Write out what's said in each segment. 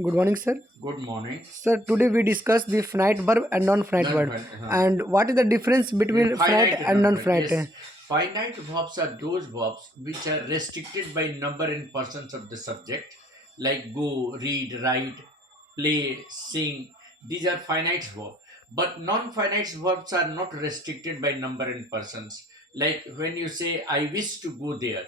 Good morning, sir. Good morning. Sir, today we discuss the finite verb and non-finite verb. Non-finite. And what is the difference between finite Finite and and non-finite. non-finite? Yes. Finite verbs are those verbs which are restricted by number and persons of the subject, like go, read, write, play, sing. These are finite verbs. But non-finite verbs are not restricted by number and persons. Like when you say, I wish to go there.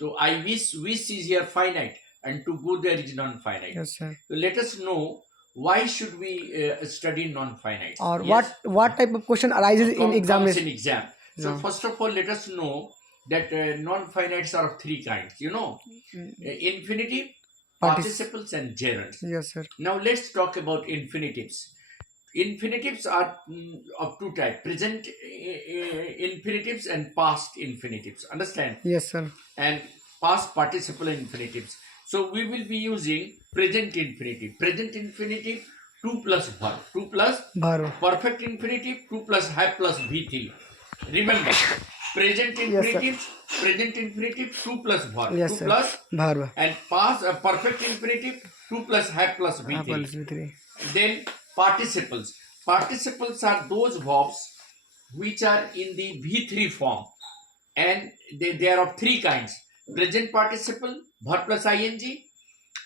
So I wish is here finite, and to go there is non-finite. Yes, sir. So let us know why should we study non-finite. Or Yes, what type of question arises in comes examination? in exam. So No. first of all, let us know that non-finites are of three kinds. Infinitive, participles, and gerunds. Yes, sir. Now let's talk about infinitives. Infinitives are of two types: present infinitives and past infinitives. Understand? Yes, sir. And past participle infinitives. So we will be using present infinitive. Present infinitive 2 plus verb. 2 plus Bharo. perfect infinitive 2 plus have plus V3. Remember, present Yes, sir. infinitive, present infinitive 2 plus verb. Yes, 2 sir. plus Bharo. and past perfect infinitive 2 plus have plus V3. Apples with three. Then participles. Participles are those verbs which are in the V3 form, and they are of three kinds: present participle, verb plus ing,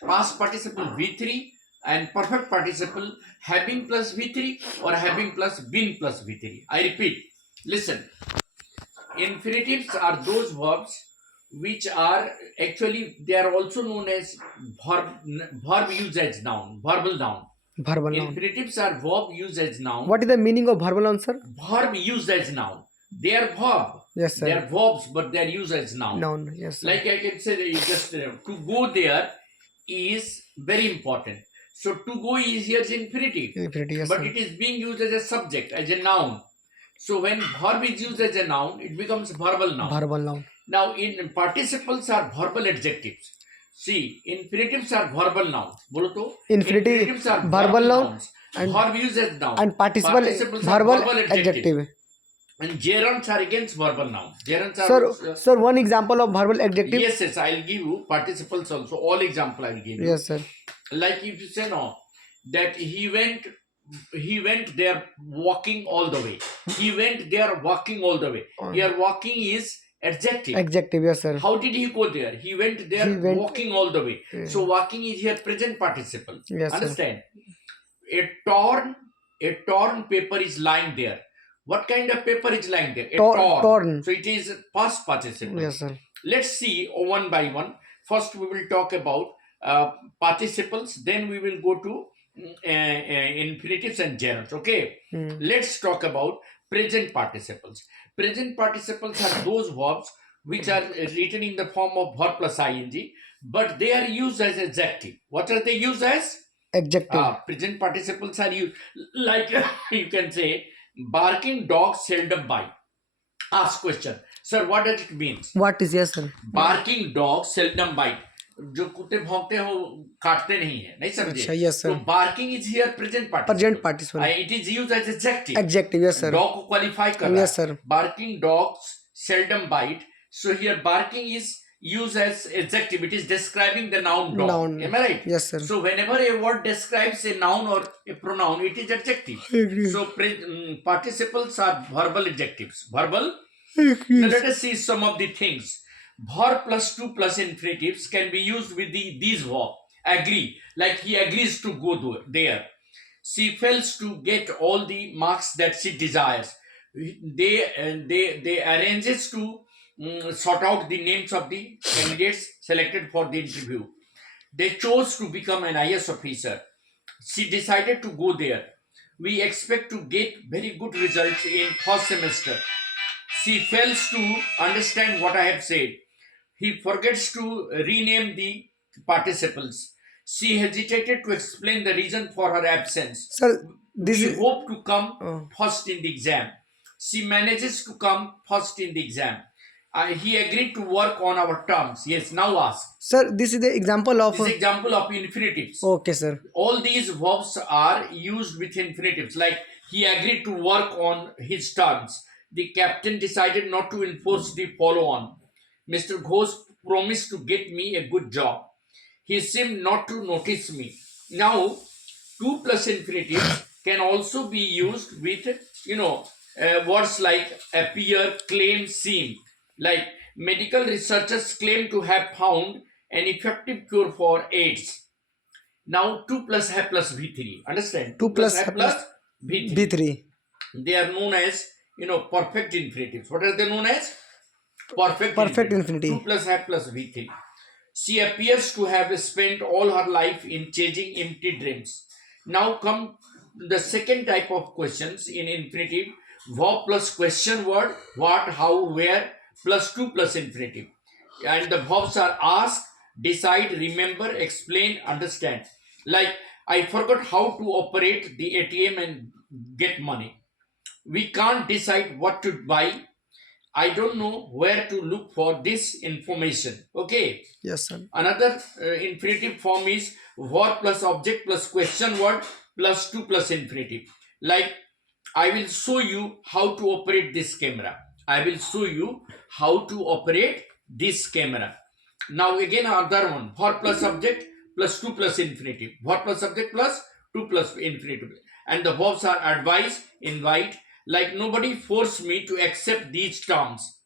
past participle V3, and perfect participle having plus V3 or having plus been plus V3. I repeat, listen. Infinitives are those verbs which are actually, they are also known as verb used as noun, verbal noun. Verbal noun. Infinitives are verb used as noun. What is the meaning of verbal noun, sir? Verb used as noun. They are verb. Yes, They sir. are verbs, but they are used as noun. Noun. Yes, sir. Like I can say that you just to go there is very important. So to go is here is infinitive, Infinity. Yes, but sir. it is being used as a subject, as a noun. So when verb is used as a noun, it becomes verbal noun. Verbal noun. Now in participles are verbal adjectives. See, infinitives are verbal nouns. Bolo to? Infinitives are verbal nouns. and Verb used as noun. and participle Participles are verbal verbal adjective. and gerunds are against verbal nouns. Gerunds are Sir, one example of verbal adjective. yes, I'll give you participles also. All example I'll give you. Yes, sir. Like if you say no, that he went there walking all the way. He went there walking all the way. Here walking is adjective. Adjective, yes, sir. How did he go there? He went there walking all the way. So walking is here present participle. Yes, understand? Sir. A torn paper is lying there. What kind of paper is lying there? A torn. So it is past participle. Yes, sir. Let's see one by one. First, we will talk about participles. Then we will go to infinitives and gerunds. Okay. Let's talk about present participles. Present participles are those verbs which are written in the form of verb plus ing, but they are used as adjective. What are they used as? Adjective. Present participles are used like you can say, barking dogs seldom bite. Ask question, sir, what does it mean? What is, yes, sir? Barking dogs seldom bite. जो कुत्ते भौंकते हैं वो काटते नहीं है, नहीं समझे? अच्छा, yes, sir. So barking is here present participle. Present participle. It is used as adjective. Adjective, yes, sir. Dog को qualify कर रहा है. Yes, sir. Barking dogs seldom bite. So here barking is used as adjective. It is describing the noun dog. Noun. Am I right? Yes, sir. So whenever a word describes a noun or a pronoun, it is adjective. So participles are verbal adjectives. Verbal. Now let us see some of the things. Verb plus 2 plus infinitives can be used with these verbs. Agree, like he agrees to go there. She fails to get all the marks that she desires. They arranges to sort out the names of the candidates selected for the interview. They chose to become an IS officer. She decided to go there. We expect to get very good results in first semester. She fails to understand what I have said. He forgets to rename the participles. She hesitated to explain the reason for her absence. Sir, this we is hope to come first in the exam. She manages to come first in the exam. He agreed to work on our terms. Yes, now ask. Sir, this is the example of. This is example of infinitives. Okay, sir. All these verbs are used with infinitives. Like he agreed to work on his terms. The captain decided not to enforce the follow on. Mr. Ghosh promised to get me a good job. He seemed not to notice me. Now, 2 plus infinitives can also be used with, words like appear, claim, seem. Like medical researchers claim to have found an effective cure for AIDS. Now 2 plus have plus V3. Understand? 2 2 plus plus have plus plus V3. B3. They are known as, perfect infinitives. What are they known as? Perfect Perfect infinity. 2 infinity. plus have plus V3. She appears to have spent all her life in chasing empty dreams. Now come the second type of questions in infinitive. Verb plus question word, what, how, where, plus 2 plus infinitive. And the verbs are ask, decide, remember, explain, understand. Like, I forgot how to operate the ATM and get money. We can't decide what to buy. I don't know where to look for this information. Okay. Yes, sir. Another infinitive form is verb plus object plus question word plus 2 plus infinitive. Like, I will show you how to operate this camera. I will show you how to operate this camera. Now again another one, verb plus subject plus 2 plus infinitive. Verb plus subject plus 2 plus infinitive. And the verbs are advise, invite. Like, nobody forced me to accept these terms.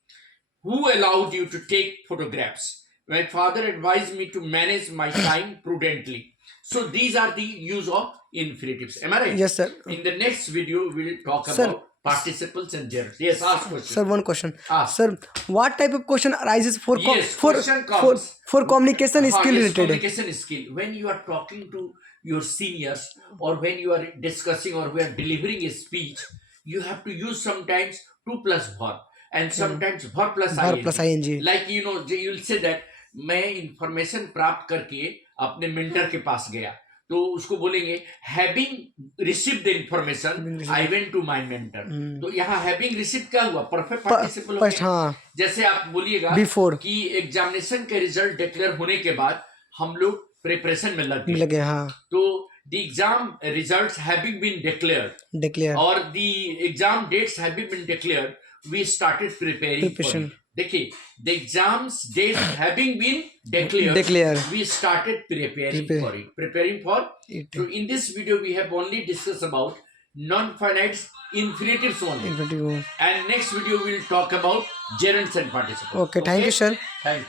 Who allowed you to take photographs? My father advised me to manage my time prudently. So these are the use of infinitives. Am I right? Yes, sir. In the next video, we will talk Sir. about participles and gerunds. Yes, ask question. Sir, one question. Ask. Sir, what type of question arises for Yes, for question comes. communication skill Yes, related? communication skill. When you are talking to your seniors, or when you are discussing, or we are delivering a speech, you have to use sometimes 2 plus verb and sometimes verb plus Verb ing. plus ing. Like, you will say that मैं information प्राप्त करके अपने mentor के पास गया, तो उसको बोलेंगे having receive the information I went to my mentor. तो यहाँ हैविंग रिसीव क्या हुआ? परफेक्ट पार्टिसिपल हो गया. हाँ. जैसे आप बोलिएगा Before. कि एग्जामिनेशन के रिजल्ट डिक्लेयर होने के बाद हम लोग प्रिपरेशन में लगे. हाँ. तो the exam results having been declared or the exam dates having been declared, we started preparing for it. देखिए, the exams dates having been declared, we started preparing for it. So in this video we have only discussed about non-finite infinitives only. And next video we will talk about gerunds and participles. Okay, thank you, sir. Thank you.